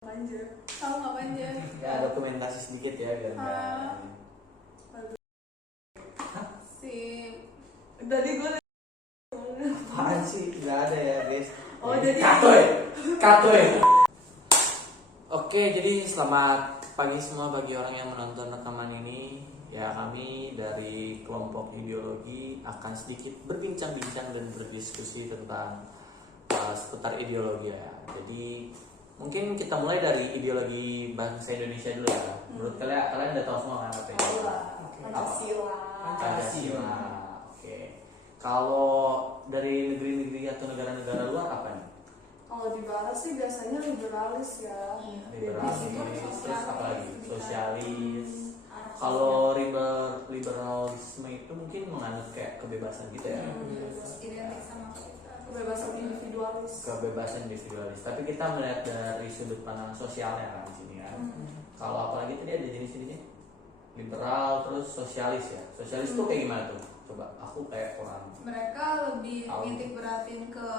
Manja. Tahu nggak manja? Ya dokumentasi sedikit ya biar nggak. Sip. Tadi gue Apaan sih? Nggak ada ya guys. Oh, jadi Katoy. Oke, jadi selamat pagi semua bagi orang yang menonton rekaman ini. Ya, kami dari kelompok ideologi akan sedikit berbincang-bincang dan berdiskusi tentang seputar ideologi ya. Jadi mungkin kita mulai dari ideologi bangsa Indonesia dulu ya. Menurut kalian udah tahu semua kan apa itu? Pancasila. Pancasila. Oke. Kalau dari negeri-negeri atau negara-negara luar apa nih? Kalau di barat sih biasanya liberalis ya. Liberalis, terus apa lagi? Sosialis. Kalau liberalisme itu mungkin menganut kayak kebebasan gitu ya. Identik sama kebebasan individualis. Kebebasan individualis. Tapi kita melihat dari sudut pandang sosialnya kan di sini kan. Kalau apalagi tadi ada jenis-jenisnya. Liberal terus sosialis ya. Sosialis itu kayak gimana tuh? Coba aku kayak kurang. Mereka lebih nitik beratin ke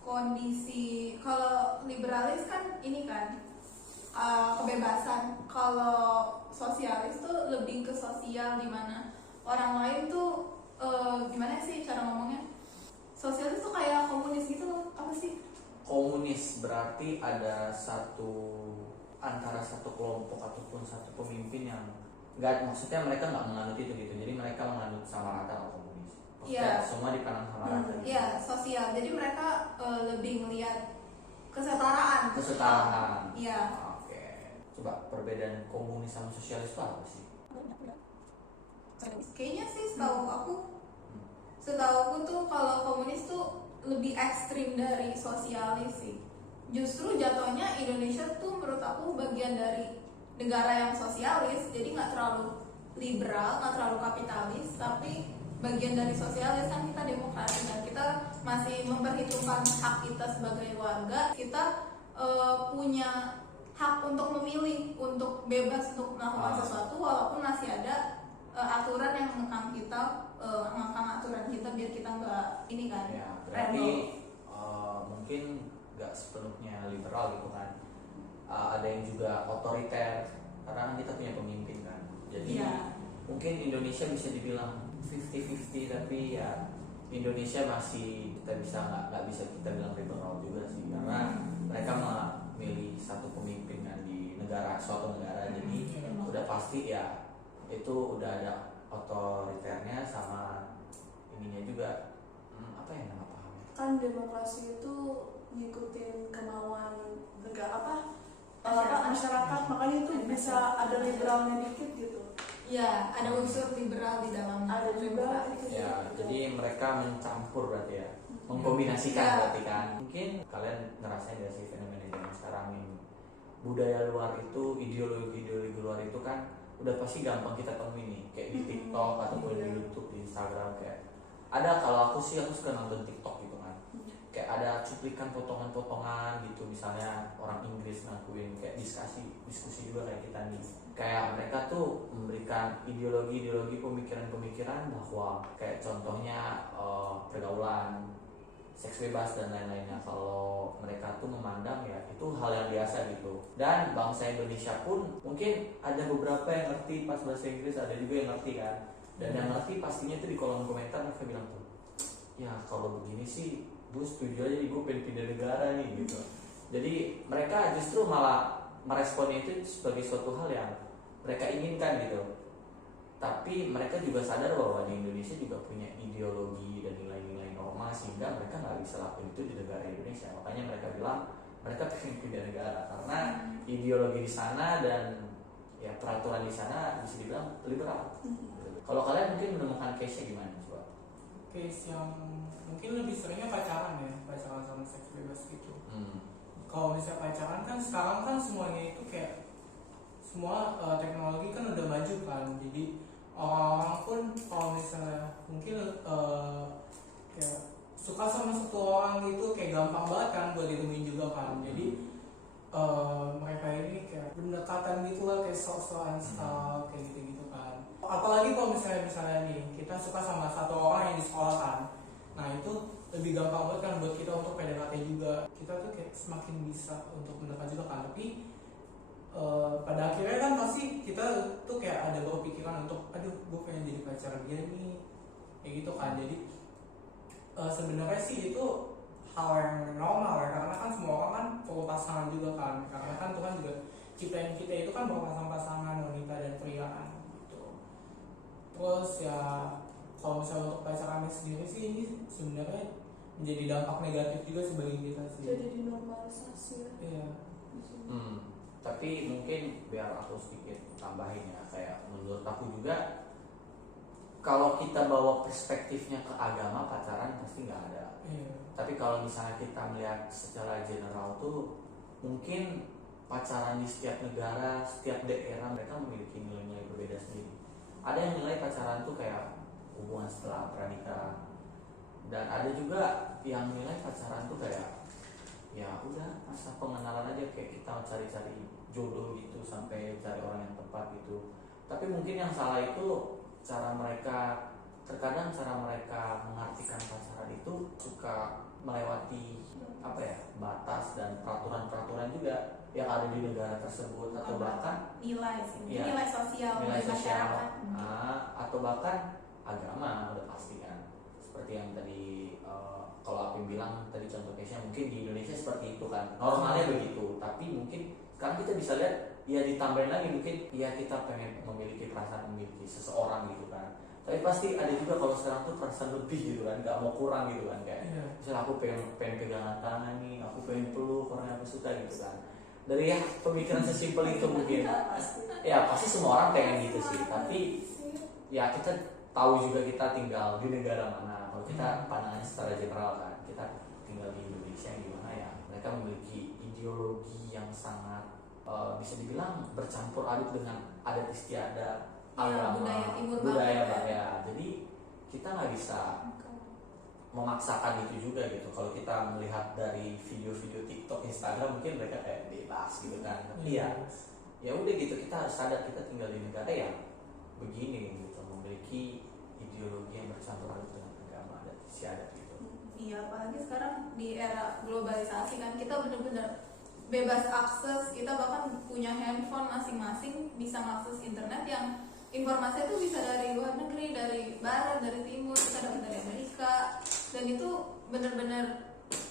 kondisi. Kalau liberalis kan ini kan kebebasan. Kalau sosialis tuh lebih ke sosial, dimana orang lain tuh gimana sih cara ngomongnya? Sosialis tuh kayak komunis gitu loh. Apa sih? Komunis berarti ada antara satu kelompok ataupun satu pemimpin yang maksudnya mereka nggak menganut itu gitu, jadi mereka menganut sama rata atau komunis. Maksudnya semua dipandang sama rata. Iya, sosial. Jadi mereka lebih ngelihat kesetaraan. Iya. Oke. Coba perbedaan komunis sama sosialis itu apa sih? Kayaknya sih setahu aku tuh kalau komunis tuh lebih ekstrim dari sosialis sih. Justru jatuhnya Indonesia tuh menurut aku bagian dari negara yang sosialis, jadi nggak terlalu liberal, nggak terlalu kapitalis, tapi bagian dari sosialis. Kan kita demokrasi dan kita masih memperhitungkan hak kita sebagai warga. Kita punya hak untuk memilih, untuk bebas untuk melakukan sesuatu walaupun masih ada aturan yang mengekang aturan kita biar kita nggak ini kan. Ya, berarti mungkin nggak sepenuhnya liberal gitu kan. Ada yang juga otoriter karena kan kita punya pemimpin kan. Jadi mungkin Indonesia bisa dibilang 50-50, tapi ya Indonesia masih nggak bisa kita bilang liberal juga sih, karena mereka memilih satu pemimpin kan di suatu negara. Jadi udah pasti ya itu udah ada otoriternya sama ininya juga. Apa ya nama pahamnya? Kan demokrasi itu ngikutin kemauan masyarakat, makanya itu bisa ada liberalnya dikit gitu. Ya, ada unsur liberal di dalam. Ada juga Ya, jadi mereka mencampur berarti ya, mengkombinasikan berarti kan. Mungkin kalian ngerasain gak sih fenomena zaman sekarang ini, budaya luar itu, ideologi luar itu kan udah pasti gampang kita temui nih, kayak di TikTok ataupun di YouTube, di Instagram kayak ada. Kalau aku suka nonton TikTok gitu kan, kayak ada cuplikan potongan-potongan gitu, misalnya orang Inggris ngakuin kayak diskusi juga kayak kita nih, kayak mereka tuh memberikan ideologi pemikiran bahwa kayak contohnya pergaulan, seks bebas dan lain-lainnya. Kalau mereka tuh memandang ya itu hal yang biasa gitu. Dan bangsa Indonesia pun mungkin ada beberapa yang ngerti pas bahasa Inggris, ada juga yang ngerti kan. Dan yang ngerti pastinya tuh di kolom komentar mereka bilang tuh, ya kalau begini sih gue setuju aja, gue pengen pindah negara nih gitu. Jadi mereka justru malah meresponnya itu sebagai suatu hal yang mereka inginkan gitu. Tapi mereka juga sadar bahwa di Indonesia juga punya ideologi dan nilai-nilai norma, sehingga mereka nggak bisa lakukan itu di negara Indonesia. Makanya mereka bilang mereka pengen pindah negara karena ideologi di sana dan ya peraturan di sana bisa dibilang liberal. Kalau kalian mungkin menemukan case-nya gimana? Coba. Case yang mungkin lebih seringnya pacaran sama seks bebas gitu. Kalau misalnya pacaran kan sekarang kan semuanya itu kayak semua teknologi kan udah maju kan, jadi orang-orang pun kalau misalnya mungkin kayak suka sama satu orang gitu kayak gampang banget kan buat ditemuin juga kan. Jadi mereka ini kayak pendekatan gitu lah, kayak sok-sokan style kayak gitu-gitu kan. Apalagi kalau misalnya nih kita suka sama satu orang yang di sekolah kan, nah itu lebih gampang banget kan buat kita untuk PDKT juga. Kita tuh kayak semakin bisa untuk mendekat juga kan, tapi pada akhirnya kan pasti kita tuh kayak ada berpikiran untuk aduh gue pengen jadi pacar dia nih, kayak gitu kan. Jadi sebenarnya sih itu hal yang normal ya, karena kan semua orang kan perlu pasangan juga kan, karena kan Tuhan juga ciptain kita itu kan berpasang-pasangan wanita dan pria kan gitu. Terus ya kalau misalnya untuk pacarannya sendiri sih ini sebenarnya menjadi dampak negatif juga sebagai kita sih. Jadi dinormalisasi ya. Iya. Tapi mungkin biar aku sedikit tambahin ya, kayak menurut aku juga kalau kita bawa perspektifnya ke agama, pacaran pasti nggak ada. Tapi kalau misalnya kita melihat secara general tuh mungkin pacaran di setiap negara, setiap daerah mereka memiliki nilai-nilai berbeda sendiri. Ada yang nilai pacaran tuh kayak hubungan setelah pranikah, dan ada juga yang nilai pacaran tuh kayak ya udah masa pengenalan aja, kayak kita cari-cari jodoh gitu sampai cari orang yang tepat gitu. Tapi mungkin yang salah itu cara mereka, terkadang cara mereka mengartikan pacaran itu suka melewati apa ya, batas dan peraturan-peraturan juga yang ada di negara tersebut, atau bahkan nilai sih, ya, nilai sosial nilai di sosial, masyarakat. atau bahkan agama udah pasti kan. Seperti yang tadi kalau Apim bilang tadi contoh case-nya mungkin di Indonesia seperti itu kan, normalnya begitu. Tapi mungkin sekarang kita bisa lihat ya ditambahin lagi, mungkin ya kita pengen memiliki perasaan memiliki seseorang gitu kan. Tapi pasti ada juga kalau sekarang tuh perasaan lebih gitu kan, nggak mau kurang gitu kan, kayak misalnya aku pengen pegangan tangan nih, aku pengen peluk orang yang aku suka gitu kan. Dari ya pemikiran sesimpel itu mungkin ya pasti semua orang pengen gitu sih. Tapi ya kita tahu juga kita tinggal di negara mana. Kalau kita pandangannya secara general kan, kita tinggal di Indonesia yang dimana ya mereka memiliki ideologi yang sangat bisa dibilang bercampur aduk dengan adat istiadat, agama, budaya timur budaya banget ya. Jadi kita nggak bisa memaksakan itu juga gitu. Kalau kita melihat dari video-video TikTok, Instagram mungkin mereka kayak bebas gitu kan. Tapi ya udah gitu, kita harus sadar kita tinggal di negara yang begini gitu, memiliki ideologi yang bercampur aduk dengan agama dan istiadat gitu. Iya, apalagi sekarang di era globalisasi kan, kita benar-benar bebas akses, kita bahkan punya handphone masing-masing, bisa mengakses internet yang informasi itu bisa dari luar negeri, dari barat, dari timur, bisa dapat dari Amerika, dan itu benar-benar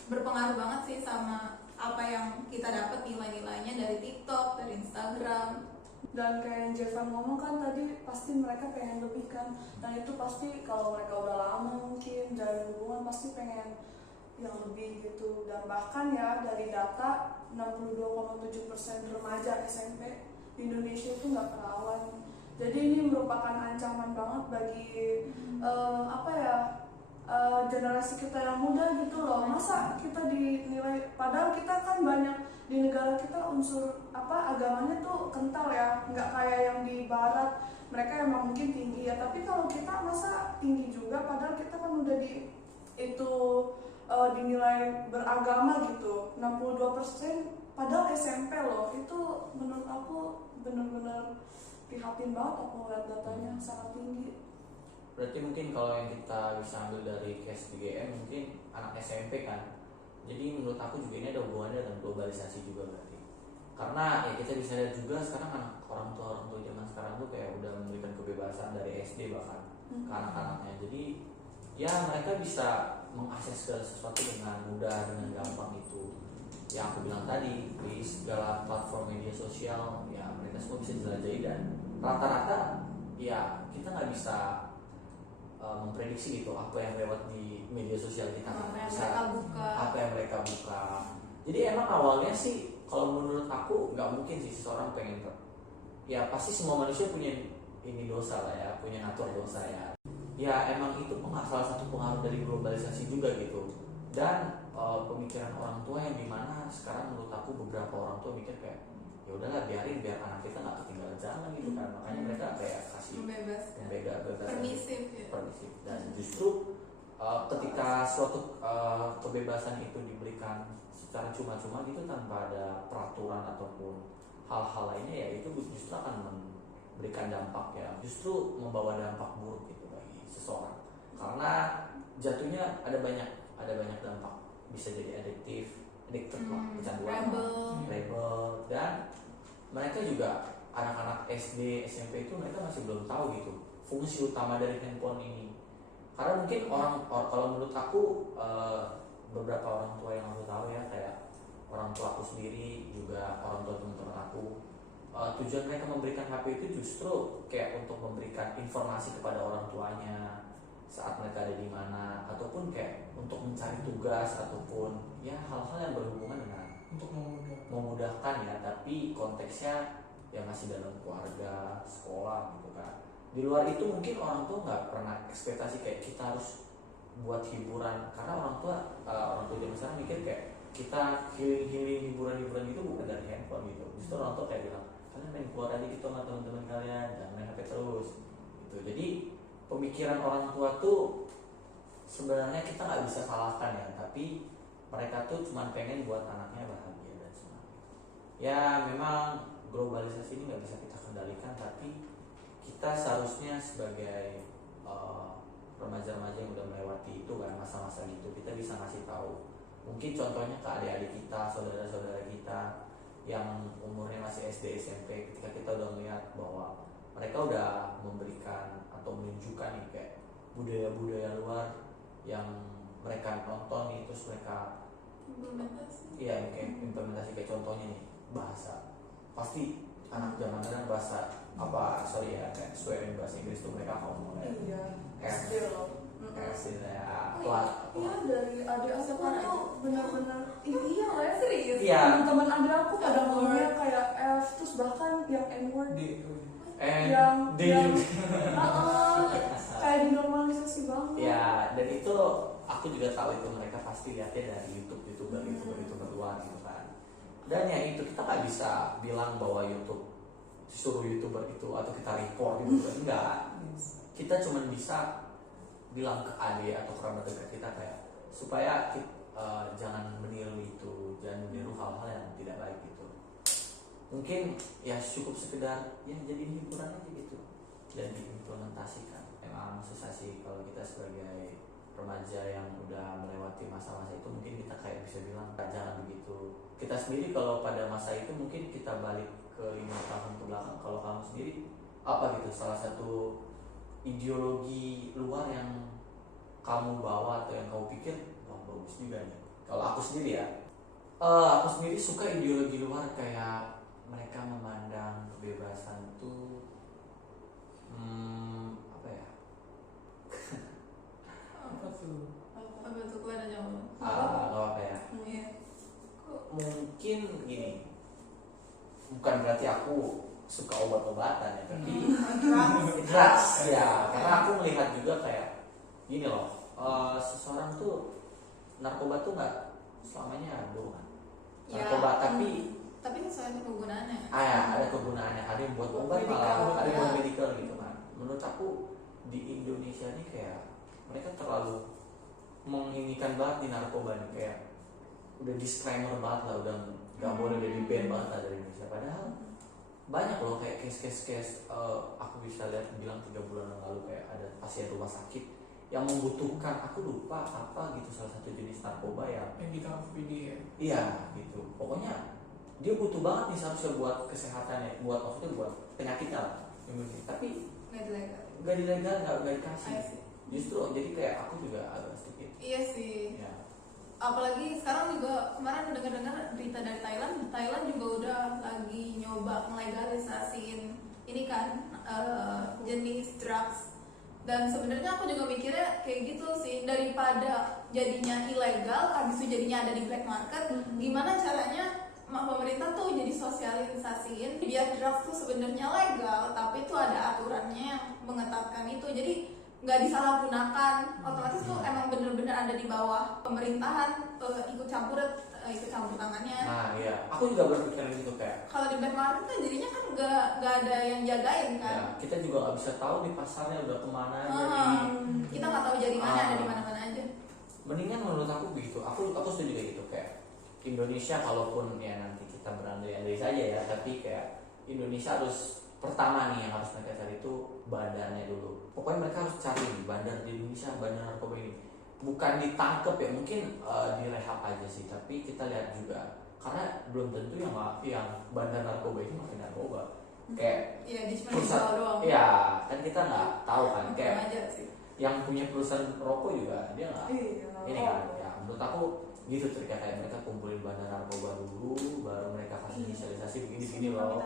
berpengaruh banget sih sama apa yang kita dapat nilai-nilainya dari TikTok, dari Instagram. Dan kayak yang Jefan ngomong kan tadi, pasti mereka pengen lebih kan, dan itu pasti kalau mereka udah lama mungkin jalan hubungan pasti pengen yang lebih gitu. Dan bahkan ya dari data 62,7% remaja SMP di Indonesia itu nggak perawan. Jadi ini merupakan ancaman banget bagi generasi kita yang muda gitu loh. Masa kita dinilai, padahal kita kan banyak di negara kita unsur agamanya tuh kental ya, nggak kayak yang di barat, mereka emang mungkin tinggi ya, tapi kalau kita masa tinggi juga, padahal kita kan udah dinilai beragama gitu. 62% padahal SMP loh. Itu menurut aku benar-benar prihatin banget aku ngeliat datanya, sangat tinggi. Berarti mungkin kalau yang kita bisa ambil dari case BGM mungkin anak SMP kan. Jadi menurut aku juga ini ada hubungannya dengan globalisasi juga berarti. Karena ya kita bisa lihat juga sekarang orang tua zaman sekarang tuh kayak udah memberikan kebebasan dari SD bahkan ke anak-anaknya. Jadi ya mereka bisa mengakses ke sesuatu dengan mudah, dengan gampang itu. Yang aku bilang tadi, di segala platform media sosial ya mereka semua bisa dijelajahi, dan rata-rata ya kita nggak bisa memprediksi gitu apa yang lewat di media sosial kita, apa yang mereka buka. Jadi emang awalnya sih kalau menurut aku nggak mungkin sih seseorang pengen, ya pasti semua manusia punya ini dosa lah ya, punya natur dosa ya. Ya emang itu salah satu pengaruh dari globalisasi juga gitu. Dan pemikiran orang tua yang dimana sekarang menurut aku beberapa orang tua mikir kayak ya udahlah biarin biar anak kita nggak ketinggalan zaman gitu kan. Makanya mereka kayak kasih bebas permisif. Dan justru ketika suatu kebebasan itu diberikan secara cuma-cuma gitu tanpa ada peraturan ataupun hal-hal lainnya, ya itu justru akan memberikan dampak ya, justru membawa dampak buruk gitu bagi seseorang. Karena jatuhnya ada ada banyak dampak, bisa jadi addicted lah, Hmm, kecanduan, rebel, dan mereka juga anak-anak SD, SMP itu mereka masih belum tahu gitu fungsi utama dari handphone ini. Karena mungkin kalau menurut aku beberapa orang tua yang aku tahu ya, kayak orang tua aku sendiri, juga orang tua teman-teman aku, tujuan mereka memberikan HP itu justru kayak untuk memberikan informasi kepada orang tuanya saat mereka ada di mana, ataupun kayak untuk mencari tugas, ataupun ya hal-hal yang berhubungan dengan untuk memudahkan ya, tapi konteksnya ya masih dalam keluarga, sekolah gitu kan. Di luar itu mungkin orang tua nggak pernah ekspektasi kayak kita harus buat hiburan, karena orang tua zaman sekarang mikir kayak kita healing hiburan itu bukan dari handphone gitu. Justru orang tua kayak bilang, kalian main keluar aja gitu sama teman-teman kalian, jangan main HP terus gitu. Jadi pemikiran orang tua tuh sebenarnya kita nggak bisa salahkan ya, tapi mereka tuh cuma pengen buat anaknya bahagia dan senang. Ya memang globalisasi ini nggak bisa kita kendalikan, tapi kita seharusnya sebagai remaja-remaja yang udah melewati itu kan, masa-masa gitu, kita bisa ngasih tahu. Mungkin contohnya ke adik-adik kita, saudara-saudara kita yang umurnya masih SD, SMP, ketika kita udah melihat bahwa mereka udah memberikan atau menunjukkan nih kayak budaya-budaya luar yang mereka nonton nih, terus mereka kayak implementasi, kayak contohnya nih bahasa, pasti anak zaman sekarang bahasa kayak swearing bahasa Inggris tuh mereka ngomong SD loh. ya Dari adik aku tuh benar-benar iya lah ya, serius. Iya. Teman-teman adik aku pada ngomongnya kayak F, terus bahkan yang N-word yang kayak dinormalisasi banget. Ya, dan itu aku juga tahu itu mereka pasti lihatnya dari youtuber luar gitu kan. Dan ya itu kita nggak bisa bilang bahwa YouTube suruh youtuber itu atau kita report gitu kan, enggak. Kita cuma bisa bilang ke adik atau kerabat dekat kita kayak supaya jangan meniru itu, jangan meniru hal-hal yang tidak baik gitu. Mungkin ya cukup sekedar ya jadi hiburan aja gitu dan diimplementasikan. Emang susah sih kalau kita sebagai remaja yang udah melewati masa-masa itu, mungkin kita kayak bisa bilang jangan begitu. Kita sendiri kalau pada masa itu mungkin kita balik ke 5 tahun ke belakang, kalau kamu sendiri apa gitu salah satu ideologi luar yang kamu bawa atau yang kamu pikir bagus juga nih? Kalau aku sendiri ya, aku sendiri suka ideologi luar kayak mereka memandang kebebasan tuh apa ya? apa tuh? Apa tuh, kau ada jawaban? Apa ya? Iya. Mungkin gini, bukan berarti aku suka obat-obatan ya, tapi drugs ya, karena aku melihat juga kayak gini loh, seseorang tuh narkoba tuh nggak selamanya buruk kan, narkoba tapi sesuai penggunaannya. ada kegunaannya, ada yang buat obat malah, ada yang buat medical gitu kan. Menurut aku di Indonesia nih kayak mereka terlalu menginikan banget di narkoba nih, kayak udah disclaimer banget lah, udah nggak boleh, udah di ban banget lah dari Indonesia. Padahal banyak loh kayak case aku bisa lihat bilang 3 bulan yang lalu kayak ada pasien rumah sakit yang membutuhkan, aku lupa apa gitu, salah satu jenis narkoba ya, MDMA ya. iya gitu, pokoknya dia butuh banget nih seharusnya buat kesehatannya, buat maksudnya buat penyakitnya lah, tapi nggak dilegal, nggak dikasih. Justru jadi kayak aku juga agak sedikit. Iya sih. Ya. Apalagi sekarang juga kemarin dengar berita dari Thailand juga udah lagi nyoba melegalisasiin ini kan jenis drugs. Dan sebenarnya aku juga mikirnya kayak gitu sih, daripada jadinya ilegal habis itu jadinya ada di black market, gimana caranya pemerintah tuh jadi sosialisasiin biar drugs tuh sebenarnya legal tapi itu ada aturannya yang mengetatkan itu, jadi nggak disalahgunakan. Otomatis tuh emang bener-bener ada di bawah pemerintahan, ikut campur tangannya. Nah iya, aku juga berpikiran gitu kayak kalau di black market kan jadinya kan nggak ada yang jagain kan. ya, kita juga nggak bisa tahu di pasarnya udah kemana aja kita nggak tahu jaringannya ada di mana-mana aja. Mendingan menurut aku begitu, aku setuju kayak gitu, kayak Indonesia kalaupun ya nanti kita berandai-andai saja ya, tapi kayak Indonesia harus pertama nih yang harus mereka cari itu badannya dulu. Pokoknya mereka harus cari bandar di Indonesia, bandar narkoba ini. bukan ditangkep ya, mungkin direhab aja sih, tapi kita lihat juga karena belum tentu yang bandar narkoba itu makin narkoba kayak Iya, dia cuma perusahaan, jual doang. ya kan kita nggak tahu kan Mungkin kayak aja sih. yang punya perusahaan rokok juga dia nggak Iya. ini kan ya menurut aku gitu triknya, kayak mereka kumpulin bandar narkoba dulu baru mereka kasih sosialisasi begini-begini loh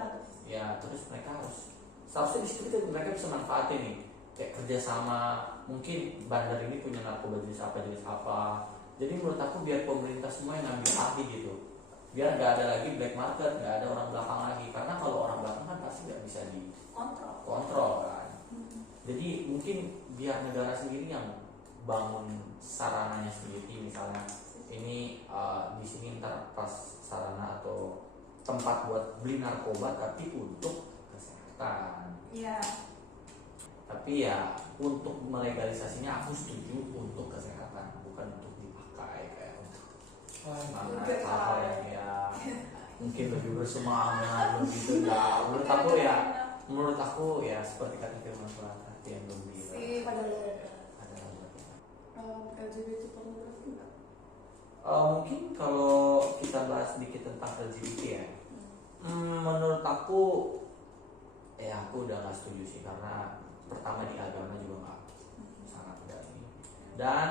ya, terus mereka harus seharusnya di situ mereka bisa manfaatin nih kayak kerjasama, mungkin bandar ini punya narkoba jenis apa, jadi menurut aku biar pemerintah semua yang ngambil alih gitu, biar nggak ada lagi black market, nggak ada orang belakang lagi, karena kalau orang belakang kan pasti nggak bisa dikontrol kan. Jadi mungkin biar negara sendiri yang bangun sarananya sendiri, misalnya ini di sini ntar pas sarana atau tempat buat beli narkoba tapi untuk kesehatan. Iya. Tapi ya untuk melegalisasinya aku setuju untuk kesehatan, bukan untuk dipakai kayak untuk semangat hal-hal yang ya mungkin lebih bersemangat begitu ya. Menurut aku ya seperti kata firman Tuhan, hati yang gembira adalah buat kita. LGBT pornografi nggak? Mungkin kalau kita bahas sedikit tentang LGBT ya, menurut aku ya aku udah nggak setuju sih, karena pertama di agama juga nggak sangat ada ini, dan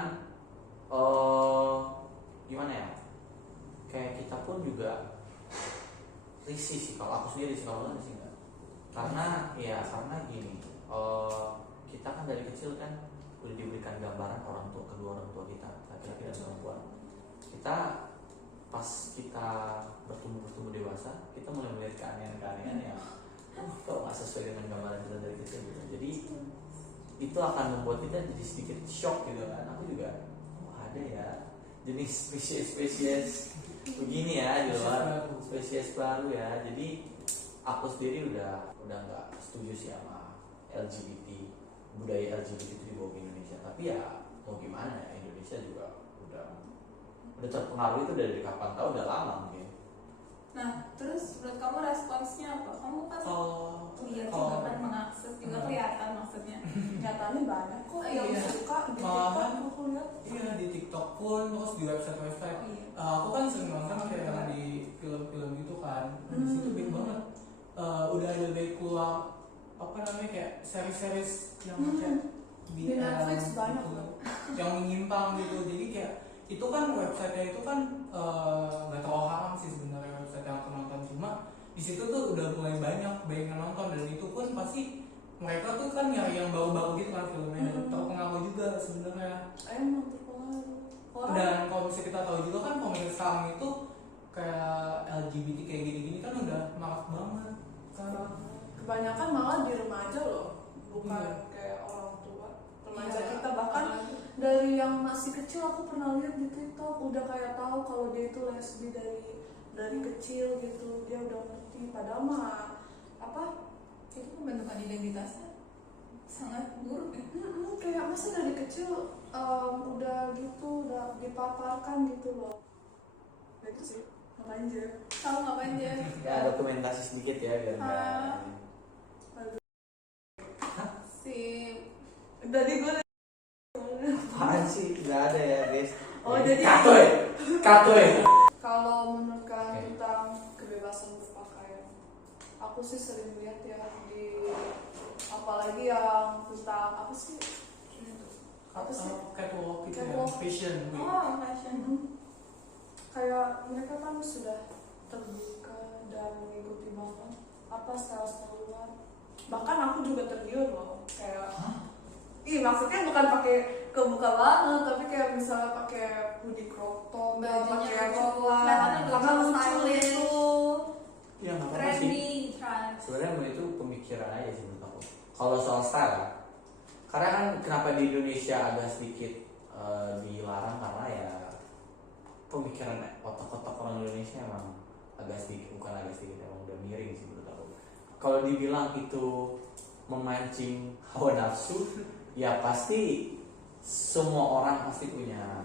gimana ya, kayak kita pun juga risih sih, kalau aku sendiri sih, kalau nggak sih nggak, karena gini, kita kan dari kecil kan udah diberikan gambaran kedua orang tua kita, laki-laki dan perempuan. Kita pas kita bertumbuh dewasa, kita mulai melihat keanehan-keanehan yang kok nggak sesuai dengan gambaran kita dari kecil gitu. Jadi itu akan membuat kita jadi sedikit shock gitu kan. Aku juga ada ya jenis spesies begini ya di luar, spesies baru ya. Jadi aku sendiri udah nggak setuju sih sama LGBT, budaya LGBT itu dibawa ke Indonesia. Tapi ya mau gimana ya, Indonesia juga udah terpengaruh itu dari kapan tahu, udah lama mungkin. Nah, terus menurut kamu responsnya apa? Kamu kan lihat juga kan, mengakses juga kelihatan maksudnya. Nyatanya banyak kok yang Iya. suka di Malahan, TikTok aku lihat. iya di TikTok pun, terus di website. Aku kan sering nonton kayak yang di film-film gitu kan. Di situ banyak banget. Udah ada dari keluar apa namanya kayak seri-series yang kayak Di Netflix banyak gitu, loh. yang menyimpang gitu. Jadi kayak itu kan websitenya itu kan nggak terlalu haram sih sebenarnya website yang aku nonton, cuma di situ tuh udah mulai banyak yang nonton, dan itu pun pasti mereka tuh kan nyari yang baru-baru gitu kan filmnya, terpengaruh juga sebenarnya. Emang terpengaruh. Dan kalau misalnya kita tahu juga kan komik sekarang itu kayak LGBT kayak gini-gini kan udah marak banget sekarang. Kebanyakan malah di remaja loh, bukan kayak orang tua. Remaja kita bahkan dari yang masih kecil, aku pernah lihat di TikTok udah kayak tahu kalau dia itu lesbi dari kecil gitu, dia udah ngerti. Padahal mah apa? Itu pembentukan identitasnya sangat buruk ya. Kayak masa dari kecil udah gitu, udah dipaparkan gitu loh. Gitu sih, ngapain aja. Kamu ngapain dia? Ya dokumentasi sedikit ya biar nggak. Si Tadi gue Apaan sih? Nggak ada ya guys. Oh, jadi- Katoy. kalau menurut kalian tentang kebebasan berpakaian, aku sih sering lihat ya di apalagi yang tentang apa sih? Apa sih? Catwalk gitu ya, Catwalk. fashion week. oh fashion. Kayak mereka kan sudah terbuka dan mengikuti banget apa style-stylean. Bahkan aku juga tergiur loh, kayak maksudnya bukan pakai kebuka banget, tapi kayak misalnya pakai hoodie crop top, Bajunya pakai lucu, coklat, kelihatannya karena lucu, lucu stylish. gitu. Ya nggak apa-apa sih. Trendy, trans. Sebenarnya itu pemikiran aja sih menurut aku. Kalau soal style, ya, karena kan kenapa di Indonesia agak sedikit dilarang, karena ya pemikiran otak-otak orang Indonesia emang agak sedikit, bukan agak sedikit, emang udah miring sih menurut aku. Kalau dibilang itu memancing hawa nafsu, ya pasti semua orang pasti punya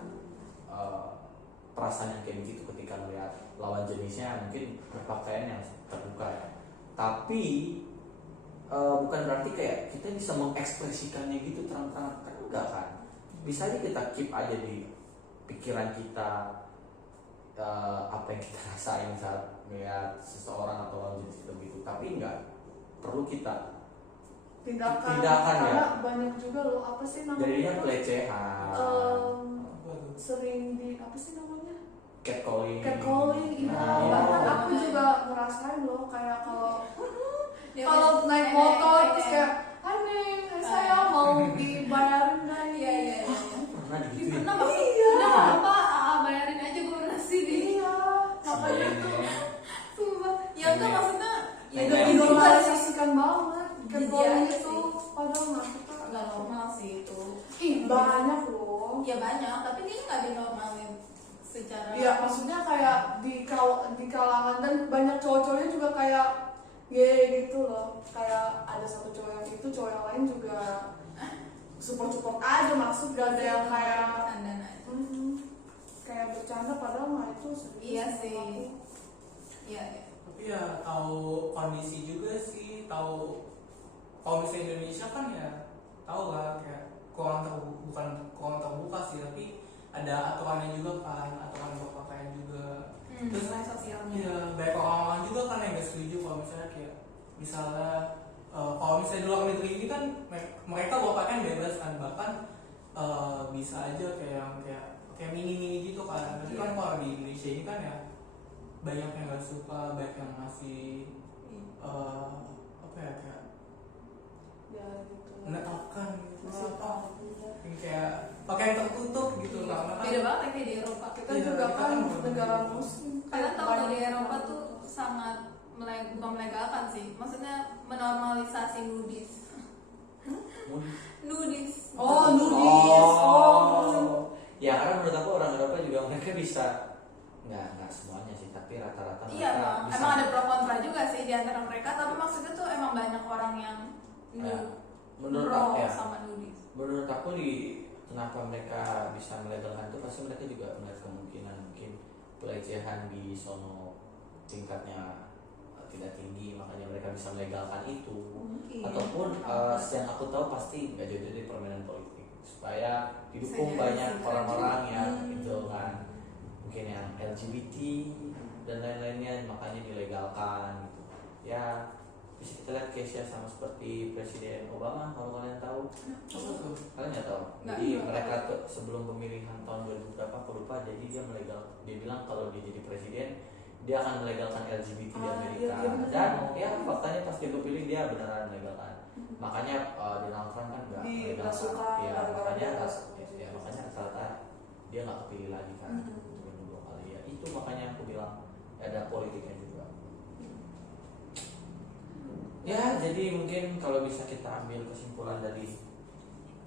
perasaan yang kayak begitu ketika melihat lawan jenisnya mungkin berpakaian yang terbuka ya. Tapi bukan berarti kayak kita bisa mengekspresikannya gitu terang-terangan, kan enggak kan? bisa aja kita keep aja di pikiran kita apa yang kita rasain saat melihat seseorang atau lawan jenis itu gitu, tapi nggak perlu kita tindakan ya. Karena banyak juga loh, apa sih namanya, jadinya pelecehan, sering di apa sih namanya, catcalling, iya. Nah, Bahkan iya. aku juga ngerasain loh, kayak Dia kalau naik nenek, motor nenek. terus kayak hai Neng, hai sayang, mau dibayarin nggak nih? Iya, iya, iya. Pernah Ih, digituin. pernah maksud Iya. udah nggak apa, bayarin aja gue pernah sih di. Iya, makanya itu Sumpah. Ya enggak Nenek. maksudnya ya Nenek. udah udah juga sih. dinormalisasikan banget Iya catcalling sih. itu, padahal mah kita Nggak normal sih itu. ih banyak loh. Ya banyak, tapi dia nggak dinormalin secara. Iya, maksudnya kayak di kalangan, dan banyak cowok-cowoknya juga kayak gitu loh. Kayak ada satu cowok yang itu, cowok yang lain juga support aja, maksud gak ada yang kayak Bercandaan aja. kayak bercanda, padahal mah itu serius. Iya menurut sih. aku. Iya, iya. Tapi ya tahu kondisi juga sih, tahu kalau misalnya Indonesia kan ya tahu lah kayak bukan kurang terbuka sih, tapi ada aturannya juga kan, aturan berpakaian juga. Terus Nilai sosialnya. iya, banyak orang juga kan yang gak setuju kalau misalnya kayak kalau misalnya di luar negeri ini kan mereka berpakaian bebas kan, bahkan bisa aja kayak mini gitu kan. Tapi kan kalau di Indonesia ini kan ya banyak yang gak suka, banyak yang masih apa ya kayak Ya gitu. menetapkan gitu Masih apa tahu juga. yang kayak pakaian tertutup gitu karena kan Beda banget kayak di Eropa. Kita Iya, juga kita kan kan negara muslim. Kalian tahu Banyak kalau di Eropa yang tuh sangat bukan melegalkan sih, maksudnya menormalisasi nudis. Nudis. Oh, nudis. Ya karena menurut aku orang Eropa juga mereka bisa, nggak semuanya sih, tapi rata-rata Iya, mereka bisa. emang ada pro kontra juga sih di antara mereka, tapi maksudnya tuh emang banyak orang yang Ya, menurut pro aku ya, sama nudis. menurut aku kenapa mereka bisa melegalkan itu pasti mereka juga melihat kemungkinan mungkin pelecehan di sono tingkatnya tidak tinggi, makanya mereka bisa melegalkan itu. Mungkin. Ataupun yang aku tahu pasti nggak jauh dari permainan politik supaya didukung Saya banyak sih, orang-orang yang Hmm. itu kan, mungkin yang LGBT dan lain-lainnya, makanya dilegalkan gitu ya. Bisa kita lihat case-nya sama seperti Presiden Obama, kalau kalian tahu. apa tuh? Kalian nggak tahu? Nggak, Jadi nggak mereka tuh sebelum pemilihan tahun 2000 berapa aku lupa, jadi dia bilang kalau dia jadi presiden dia akan melegalkan LGBT di Amerika. Iya, benar. Dan ya faktanya pas dia kepilih dia beneran melegalkan. Makanya Donald Trump kan nggak Nggak suka, ya, gara-gara dia nggak suka. ya, makanya rata-rata dia nggak kepilih lagi kan untuk kedua kali ya. Itu makanya aku bilang ada politiknya juga. Ya, jadi mungkin kalau bisa kita ambil kesimpulan dari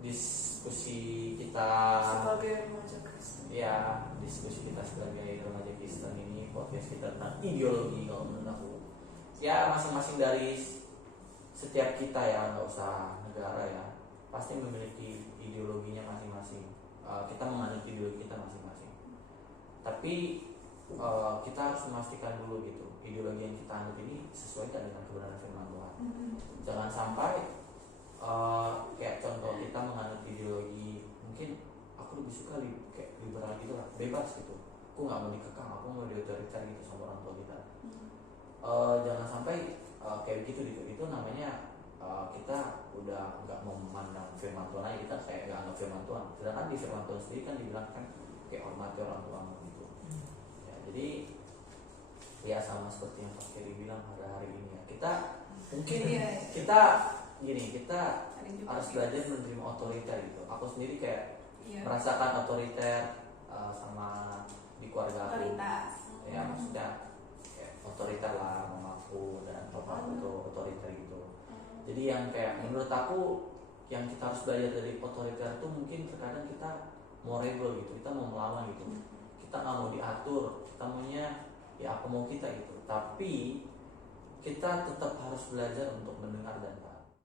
diskusi kita, sebagai remaja Kristen. ya diskusi kita sebagai remaja Kristen ini, podcast kita tentang ideologi kalau menurut aku. Ya masing-masing dari setiap kita ya, nggak usah negara ya, pasti memiliki ideologinya masing-masing. Kita menganut ideologi kita masing-masing. Tapi kita harus memastikan dulu gitu, ideologi yang kita anut ini sesuai dengan kebenaran firman Tuhan. Jangan sampai kayak contoh kita menganut ideologi, mungkin aku lebih suka kayak liberal gitu lah, bebas gitu, aku nggak mau dikekang, aku mau diotoriter gitu sama orang tua kita. Jangan sampai kayak begitu gitu, itu namanya kita udah nggak mau memandang firman Tuhan aja, kita kayak nggak anggap firman Tuhan. Sedangkan di firman Tuhan sendiri kan dibilang kan kayak hormati orang tuamu gitu. Ya, jadi ya sama seperti yang Pak Ferry bilang pada hari ini ya, kita mungkin Iya. kita gini, kita Ada juga harus sih. belajar menerima otoriter gitu. Aku sendiri kayak Iya. merasakan otoriter sama di keluarga aku. Otoritas. Ya maksudnya kayak otoriter lah, mamaku dan papaku tuh otoriter gitu. Jadi yang kayak menurut aku yang kita harus belajar dari otoriter tuh mungkin terkadang kita mau rebel gitu, kita mau melawan gitu. Kita nggak mau diatur, kita maunya ya apa mau kita gitu. Tapi kita tetap harus belajar untuk mendengar dan taat.